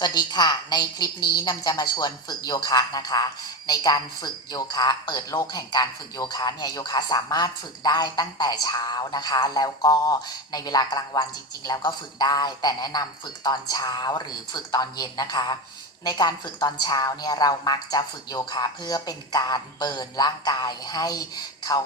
สวัสดีค่ะ ในคลิปนี้นำจะมาชวนฝึกโยคะนะคะ ในการฝึกโยคะเปิดโลกแห่งการฝึกโยคะเนี่ยโยคะสามารถฝึกได้ตั้งแต่เช้านะคะ แล้วก็ในเวลากลางวันจริง ๆ แล้วก็ฝึกได้ แต่แนะนำฝึกตอนเช้าหรือฝึกตอนเย็นนะคะในการฝึกตอนเช้าเนี่ยเรามักจะฝึกโยคะเพื่อเป็นการเบิร์นร่างกายให้เขา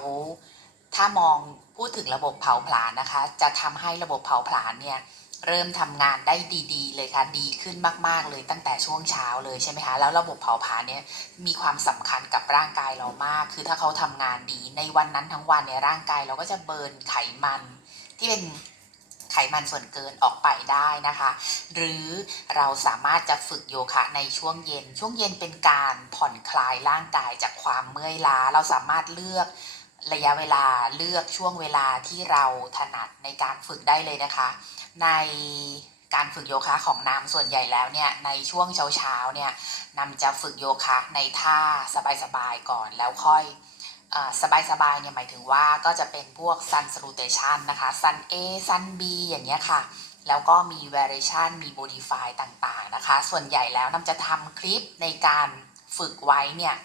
ถ้ามองพูดถึงระบบเผาผลาญนะคะ จะทำให้ระบบเผาผลาญเนี่ย เริ่มทำงานได้ดีๆ เลยค่ะดีขึ้นมากๆเลยตั้งแต่ช่วงเช้าเลยใช่ไหมคะแล้วระบบเผาผลาญเนี่ยมีความสำคัญกับร่างกายเรามาก คือถ้าเขาทำงานดีในวันนั้นทั้งวันเนี่ยร่างกายเราก็จะเบิร์นไขมัน ที่เป็นไขมันส่วนเกินออกไปได้นะคะ หรือเราสามารถจะฝึกโยคะในช่วงเย็น ช่วงเย็นเป็นการผ่อนคลายร่างกายจากความเมื่อยล้า เราสามารถเลือกระยะเวลาเลือกช่วงเวลาที่เราถนัดในการฝึกได้เลยนะคะ ในการฝึกโยคะของน้ำส่วนใหญ่แล้วเนี่ยในช่วงเช้าๆเนี่ยนำจะฝึกโยคะในท่าสบายๆก่อนแล้วค่อยสบายๆเนี่ยหมายถึงว่าก็จะเป็นพวก sun salutation นะคะ sun A sun B อย่างเงี้ยค่ะ แล้วก็มี variation มี modify ต่างๆนะคะ ส่วนใหญ่แล้วน้ำจะทำคลิปในการฝึกไว้เนี่ย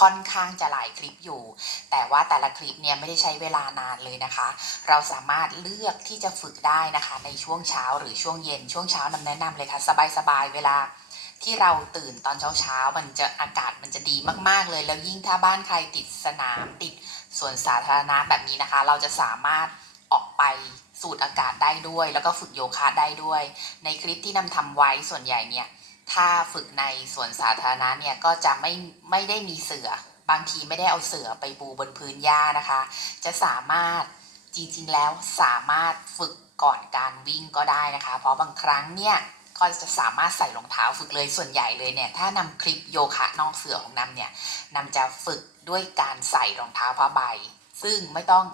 ค่อนข้างจะหลายคลิปอยู่ แต่ว่าแต่ละคลิปเนี่ยไม่ได้ใช้เวลานานเลยนะคะ เราสามารถเลือกที่จะฝึกได้นะคะ ในช่วงเช้าหรือช่วงเย็น ช่วงเช้านำแนะนำเลยค่ะ สบายๆเวลาที่เราตื่นตอนเช้าๆ มันจะอากาศมันจะดีมากๆเลย แล้วยิ่งถ้าบ้านใครติดสนามติดสวนสาธารณะแบบนี้นะคะ เราจะสามารถออกไปสูดอากาศได้ด้วย แล้วก็ฝึกโยคะได้ด้วย ในคลิปที่นำทำไว้ส่วนใหญ่เนี่ย ถ้าฝึกในสวนสาธารณะเนี่ยก็จะไม่ไม่ได้มีเสือบางทีไม่ได้เอาเสือไปปูบนพื้นหญ้านะคะ จะสามารถจริงๆแล้วสามารถฝึกก่อนการวิ่งก็ได้นะคะ เพราะบางครั้งเนี่ยก็จะสามารถใส่รองเท้าฝึกเลยส่วนใหญ่เลยเนี่ยถ้านำคลิปโยคะนอกเสือของนำเนี่ยนำจะฝึกด้วยการใส่รองเท้าผ้าใบ ซึ่งไม่ต้อง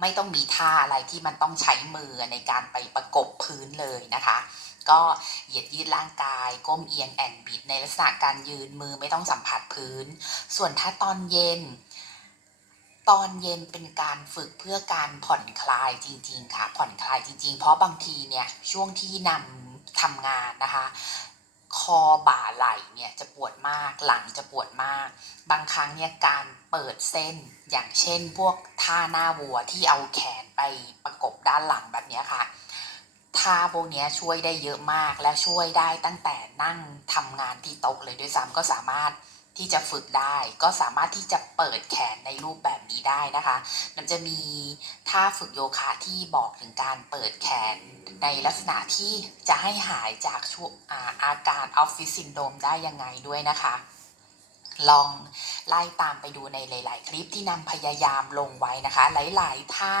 ไม่ต้องมีท่าอะไรที่มันต้องใช้มือในการไปประกบพื้นเลยนะคะ ก็เหยียดยืดร่างกาย ก้มเอียงแอนบิดในลักษณะการยืนมือไม่ต้องสัมผัสพื้น ส่วนถ้าตอนเย็น ตอนเย็นเป็นการฝึกเพื่อการผ่อนคลายจริง ๆ ค่ะ ผ่อนคลายจริง ๆ เพราะบางทีเนี่ยช่วงที่นำทำงานนะคะ คอบ่าไหล่เนี่ยจะปวดมากหลังจะปวดมาก บางครั้งเนี่ยการเปิดเส้นอย่างเช่น พวกท่าหน้าวัวที่เอาแขนไปประกบด้านหลังแบบนี้ค่ะท่าพวกนี้ช่วยได้เยอะมากและช่วยได้ตั้งแต่นั่งทำงานที่โต๊ะเลยด้วยซ้ำก็สามารถ ที่จะฝึกได้ ก็สามารถที่จะเปิดแขนในรูปแบบนี้ได้นะคะ มันจะมีท่าฝึกโยคะที่บอกถึงการเปิดแขนในลักษณะที่จะให้หายจากช่วงอาอาการออฟฟิศซินโดมได้ยังไงด้วยนะคะ ลองไล่ตามไปดูในหลาย ๆ คลิปที่นำพยายามลงไว้นะคะ หลาย ๆ ท่า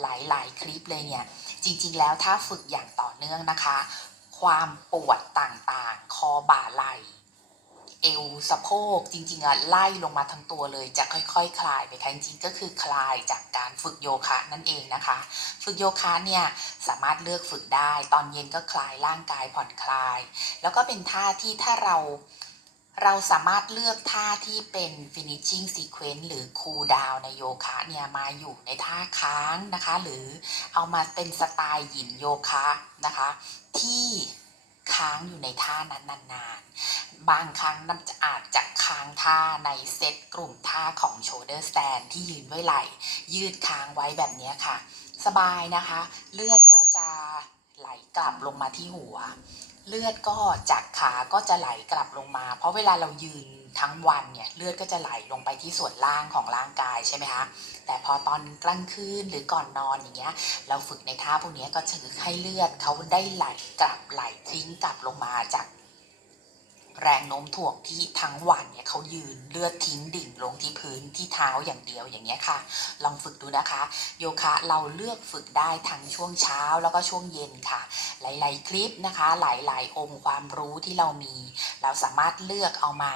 หลาย ๆ คลิปเลยเนี่ย จริง ๆ แล้วถ้าฝึกอย่างต่อเนื่องนะคะ ความปวดต่างๆ คอบ่าไหล่ เอวสะโพกจริงๆอะไล่ลงมาทั้งตัวเลยจะค่อยๆคคลายไปค่ะจริงๆก็คือคลายจากการฝึกโยคะนั่นเองนะคะ ฝึกโยคะเนี่ยสามารถเลือกฝึกได้ ตอนเย็นก็คลายร่างกายผ่อนคลาย แล้วก็เป็นท่าที่ถ้าเราเราสามารถเลือกท่าที่เป็น finishing sequence หรือ cool down ในโยคะเนี่ยมาอยู่ในท่าค้างนะคะ หรือเอามาเป็นสไตล์หยินโยคะนะคะ ที่ ค้างอยู่ในท่านั้นนานๆ บางครั้งน้ำจะอาจจะค้างท่าในเซตกลุ่มท่าของโชเดอร์แซนที่ยืนไว้ไหล ยืดค้างไว้แบบนี้ค่ะ สบายนะคะ เลือดก็จะไหลกลับลงมาที่หัว เลือดก็จากขาก็จะไหลกลับลงมา เพราะเวลาเรายืน ทั้งวันเนี่ยเลือดก็จะไหลลงไปที่ส่วนล่างของร่างกายใช่ไหมคะแต่พอตอนกลางคืนหรือก่อนนอนอย่างเงี้ยเราฝึกในท่าพวกนี้ก็จะให้เลือดเขาได้ไหลกลับไหลทิ้งกลับลงมาจากแรงโน้มถ่วงที่ทั้งวันเนี่ยเขายืนเลือดทิ้งดิ่งลงที่พื้นที่เท้าอย่างเดียวอย่างเงี้ยค่ะ ลองฝึกดูนะคะ โยคะเราเลือกฝึกได้ทั้งช่วงเช้าแล้วก็ช่วงเย็นค่ะ หลาย ๆ คลิปนะคะ หลาย ๆ องค์ความรู้ที่เรามี เราสามารถเลือกเอามา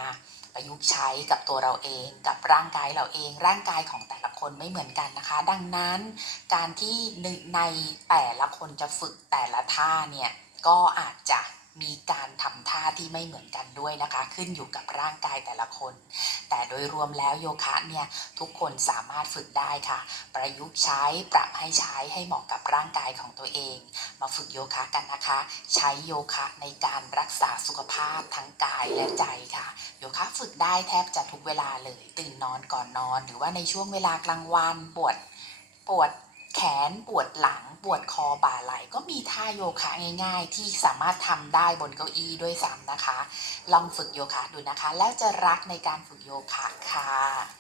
ประยุกต์ใช้กับตัวเราเอง กับร่างกายเราเอง ร่างกายของแต่ละคนไม่เหมือนกันนะคะ ดังนั้นการที่ในแต่ละคนจะฝึกแต่ละท่าเนี่ยก็อาจจะ มีการทำท่าที่ไม่เหมือนกันด้วยนะคะ ขึ้นอยู่กับร่างกายแต่ละคน แต่โดยรวมแล้วโยคะเนี่ยทุกคนสามารถฝึกได้ค่ะ ประยุกต์ใช้ปรับให้ใช้ให้เหมาะกับร่างกายของตัวเอง มาฝึกโยคะกันนะคะ ใช้โยคะในการรักษาสุขภาพทั้งกายและใจค่ะ โยคะฝึกได้แทบจะทุกเวลาเลย ตื่นนอนก่อนนอน หรือว่าในช่วงเวลากลางวันปวดปวด แขนปวดหลังปวดคอบ่าไหล่ก็มีท่าโยคะง่าย ๆ ที่สามารถทำได้บนเก้าอี้ด้วยซ้ำนะคะ ลองฝึกโยคะดูนะคะ แล้วจะรักในการฝึกโยคะค่ะ